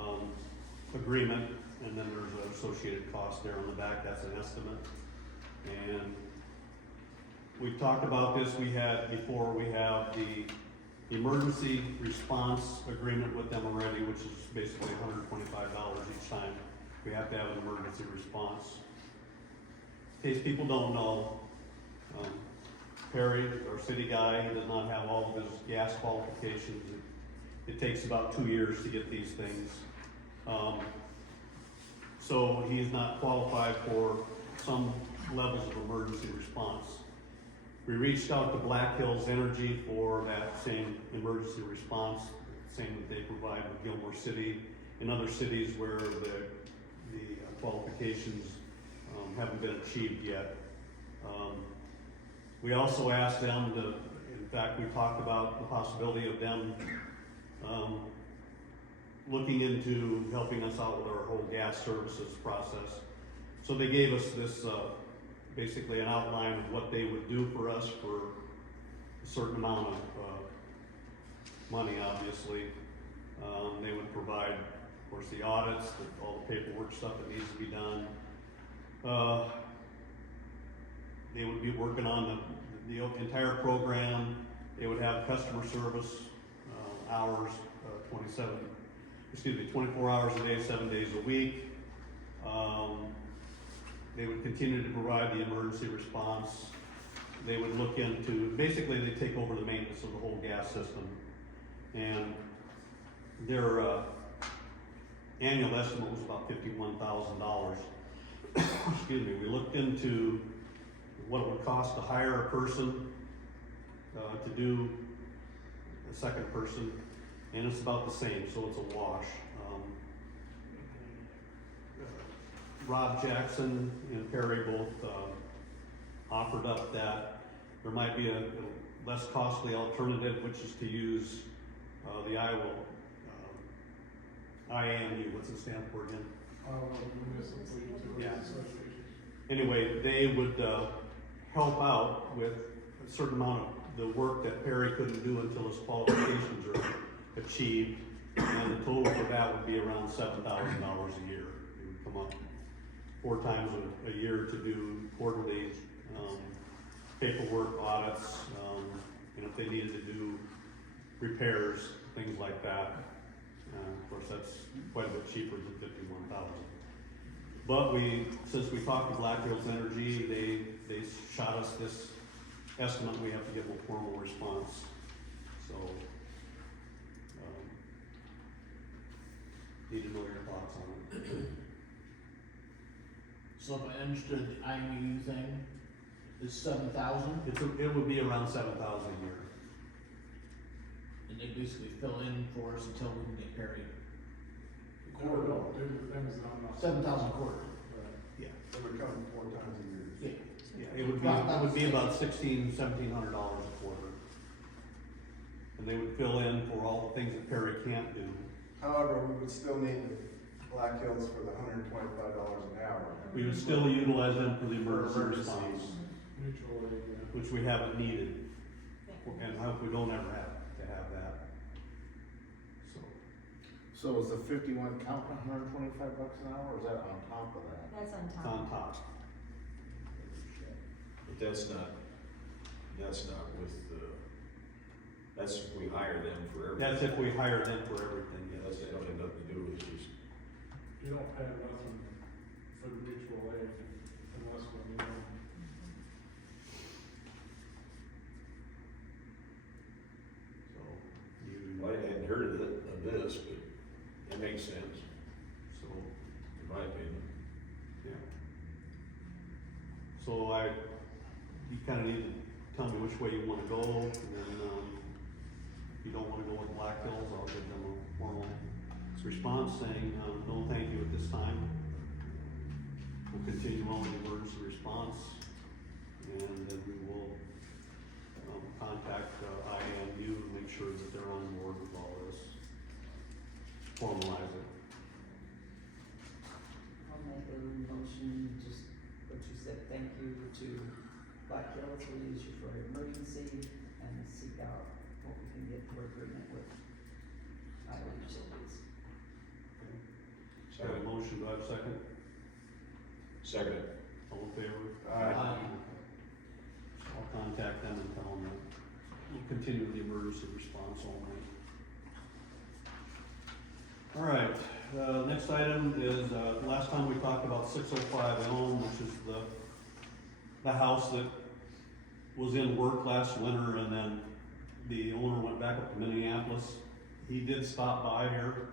whole, agreement, and then there's an associated cost there on the back, that's an estimate. And we talked about this, we have the emergency response agreement with them already, which is basically $125 each time we have to have an emergency response. In case people don't know, Perry, our city guy, he does not have all of his gas qualifications. It takes about 2 years to get these things. So he's not qualified for some levels of emergency response. We reached out to Black Hills Energy for that same emergency response, same that they provide with Gilmore City and other cities where the qualifications haven't been achieved yet. We also asked them to, in fact, we talked about the possibility of them looking into helping us out with our whole gas services process. So they gave us this, basically an outline of what they would do for us for a certain amount of money, obviously. They would provide, of course, the audits, all the paperwork stuff that needs to be done. They would be working on the entire program. They would have customer service hours, 24 hours a day, 7 days a week. They would continue to provide the emergency response. They would look into, basically they take over the maintenance of the whole gas system. And their annual estimate was about $51,000. Excuse me, we looked into what it would cost to hire a person to do a second person, and it's about the same, so it's a wash. Rob Jackson and Perry both offered up that there might be a less costly alternative, which is to use the Iowa IAMU, what's it stand for again? Municipal Utilities Yeah. Association. Anyway, they would help out with a certain amount of the work that Perry couldn't do until his qualifications are achieved, and the total for that would be around $7,000 a year. It would come up 4 times a year to do quarterly paperwork, audits, and if they needed to do repairs, things like that. Of course, that's quite a bit cheaper than $51,000. But since we talked to Black Hills Energy, they shot us this estimate. We have to give a formal response. So, need to know your thoughts on it. So if I understood the IMU thing, is 7,000, It would be around $7,000 a year. and they basically fill in for us until we can get Perry. Quarter, don't do the things that I'm not. 7,000 quarter. Yeah. They would come 4 times a year. Yeah. Yeah, it would be about $1,700 a quarter. And they would fill in for all the things that Perry can't do. However, we would still need the Black Hills for the $125 an hour. We would still utilize them for the emergency response, Mutual aid, yeah. which we haven't needed. And I hope we don't ever have to have that. So, So is the 51 count $125 an hour, or is that on top of that? That's on it's top. on top. But that's not with, that's if we hire them for everything. That's if we hire them for everything, Yeah, yes. that's, that had nothing to do with just, You don't pay nothing for the mutual aid unless when you know. So, you, well, I hadn't heard of this, but it makes sense, so, in my opinion. yeah. So you kinda need to tell me which way you wanna go, and then, if you don't wanna go with Black Hills, I'll give them a formal response saying, no, thank you at this time. We'll continue on with the emergency response, and then we will, contact, IMU and make sure that they're on board with all this. Formalize it. I'll make a motion, just what you said, thank you to Black Hills, we'll use you for emergency and seek out what we can get for agreement with Iowa Utilities. So I have a motion, do I have a second? Second. All in favor? Aye. I'll contact them and tell them that we'll continue with the emergency response only. All right, next item is, last time we talked about 605 Elm, which is the house that was in work last winter, and then the owner went back up to Minneapolis. He did stop by here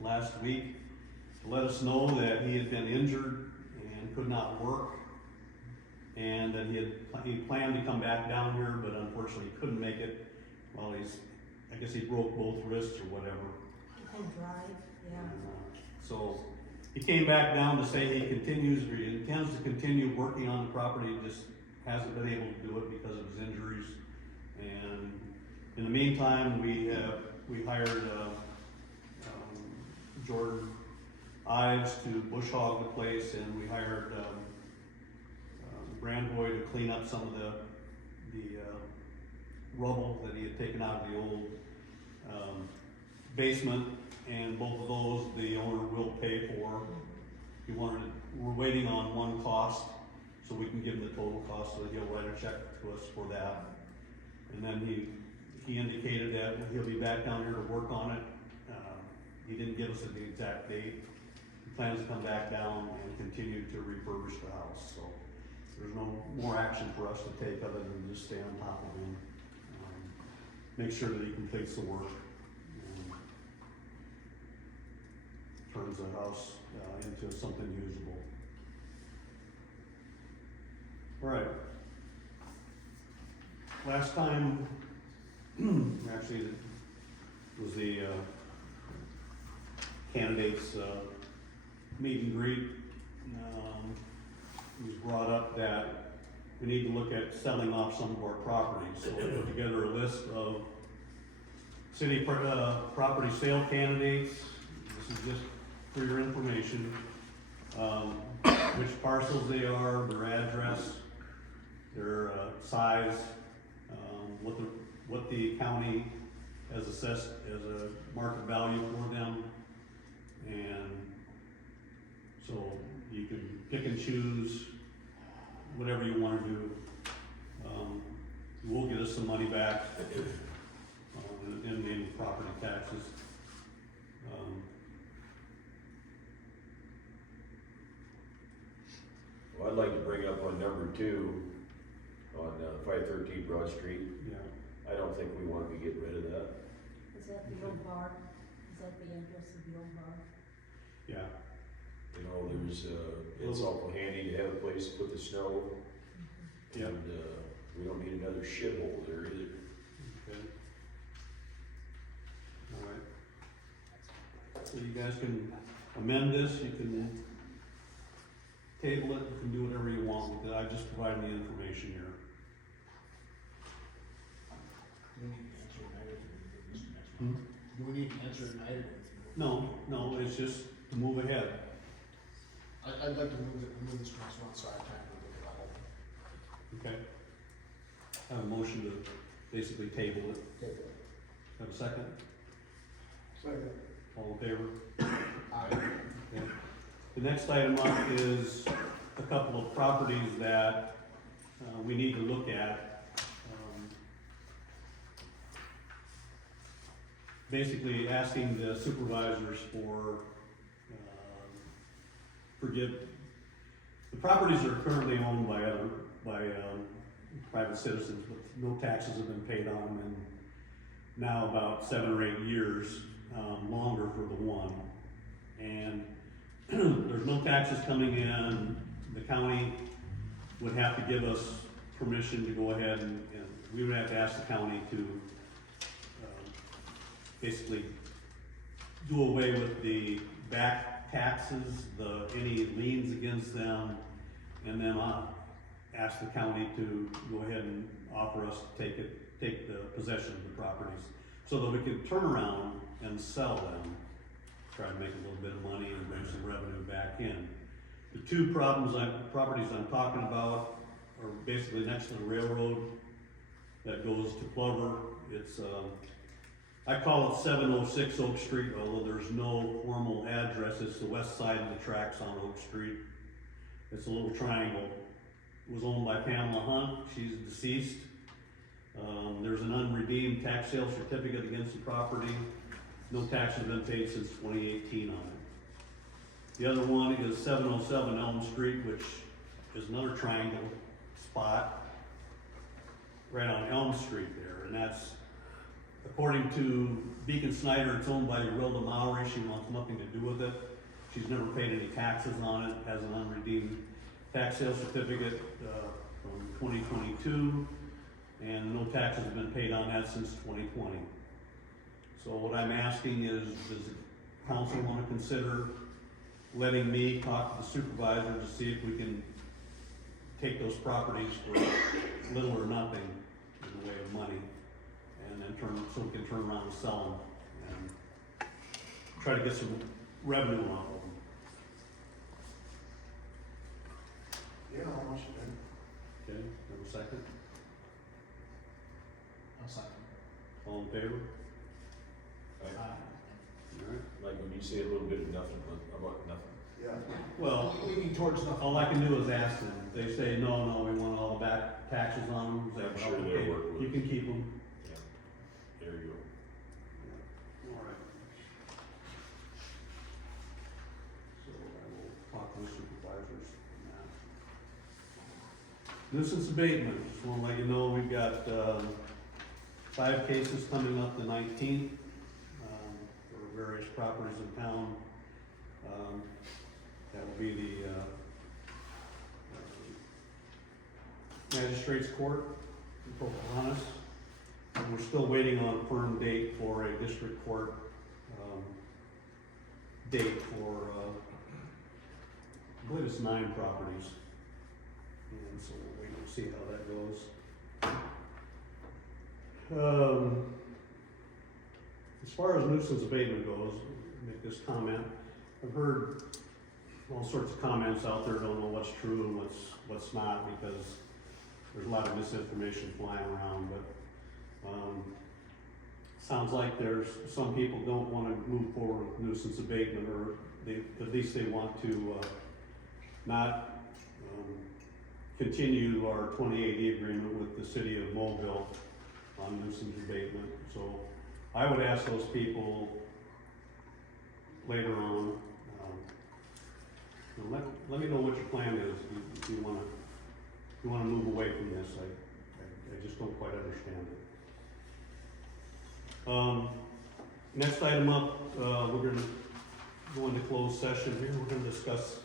last week to let us know that he had been injured and could not work, and that he planned to come back down here, but unfortunately couldn't make it. Well, I guess he broke both wrists or whatever. And drive, yeah. So he came back down to say he intends to continue working on the property, just hasn't been able to do it because of his injuries. And in the meantime, we hired, Jordan Ives to bush hog the place, and we hired, Brandboy to clean up some of the rubble that he had taken out of the old, basement. And both of those, the owner will pay for. We're waiting on one cost, so we can give him the total cost, so that he'll write a check to us for that. And then he indicated that he'll be back down here to work on it. He didn't give us the exact date. He plans to come back down and continue to refurbish the house, so there's no more action for us to take other than just stay on top of him. Make sure that he completes the work. Turns the house into something usable. All right. Last time, actually, it was the candidates meet and greet. It was brought up that we need to look at selling off some of our properties. So we put together a list of city property sale candidates. This is just for your information, which parcels they are, their address, their size, what the county has assessed as a market value for them, and so you can pick and choose whatever you want to do. You will get us some money back in property taxes. Well, I'd like to bring up on number 2, on 513 Broad Street. Yeah. I don't think we want to be getting rid of that. Is that the old bar? Is that the address of the old bar? Yeah. You know, it's awful handy to have a place to put the snow. Yep. And, we don't need another shithole there either. Okay. All right. So you guys can amend this, you can table it, you can do whatever you want with it. I just provided the information here. Do we need to answer tonight, or do we do this next Hmm? month? Do we need to answer tonight, or? No, it's just to move ahead. I'd like to move this next month, so I have time to look at that whole Okay. Have a motion to basically table it. thing. Have a second? Second. All in favor? Aye. Okay. The next item up is a couple of properties that we need to look at. Basically asking the supervisors for, the properties are currently owned by private citizens, but no taxes have been paid on them in now about 7 or 8 years, longer for the one. And there's no taxes coming in, the county would have to give us permission to go ahead and we would have to ask the county to basically do away with the back taxes, any liens against them, and then ask the county to go ahead and offer us to take the possession of the properties, so that we can turn around and sell them, try to make a little bit of money and bring some revenue back in. The two properties I'm talking about are basically next to the railroad that goes to Plover. It's, I call it 706 Oak Street, although there's no formal address. It's the west side of the tracks on Oak Street. It's a little triangle. It was owned by Pamela Hunt. She's deceased. There's an unredeemed tax sale certificate against the property. No taxes have been paid since 2018 on it. The other one is 707 Elm Street, which is another triangle spot right on Elm Street there, and that's, according to Beacon Snyder, it's owned by Rilda Mowry. She wants nothing to do with it. She's never paid any taxes on it, has an unredeemed tax sale certificate from 2022, and no taxes have been paid on that since 2020. So what I'm asking is, does the council want to consider letting me talk to the supervisor to see if we can take those properties for little or nothing in the way of money, and then so we can turn around and sell them and try to get some revenue off of them. Yeah, how much then? Okay, have a second? I'll second. All in favor? Like, All right. like when you say a little bit of nothing, about nothing. Yeah. Well, Leaning towards nothing. all I can do is ask them. If they say, no, we want all the back taxes on them, say, I'm well, sure they'll okay, work with you it. can keep them. Yeah, there you go. All right. So I will talk to the supervisors on that. Nuisance abatement, just wanna let you know, we've got, 5 cases coming up the 19th, for various properties in town. That will be the magistrate's court in Pocahontas. And we're still waiting on a firm date for a district court, date for, I believe it's 9 properties. And so we'll wait and see how that goes. As far as nuisance abatement goes, make this comment. I've heard all sorts of comments out there, don't know what's true and what's not, because there's a lot of misinformation flying around, but, sounds like there's, some people don't wanna move forward with nuisance abatement, or at least they want to, not, continue our 2080 agreement with the city of Mobile on nuisance abatement. So I would ask those people later on, let me know what your plan is, if you wanna move away from this. I just don't quite understand it. Next item up, we're gonna go into closed session here. We're gonna discuss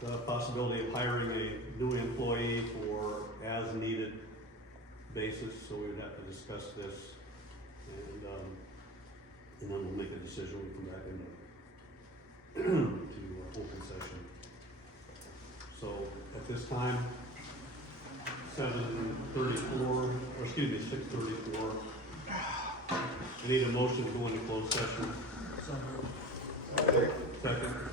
the possibility of hiring a new employee for as-needed basis, so we would have to discuss this, and then we'll make a decision when we come back into to open session. So at this time, 7:34, or excuse me, 6:34. I need a motion to go into closed session. Second.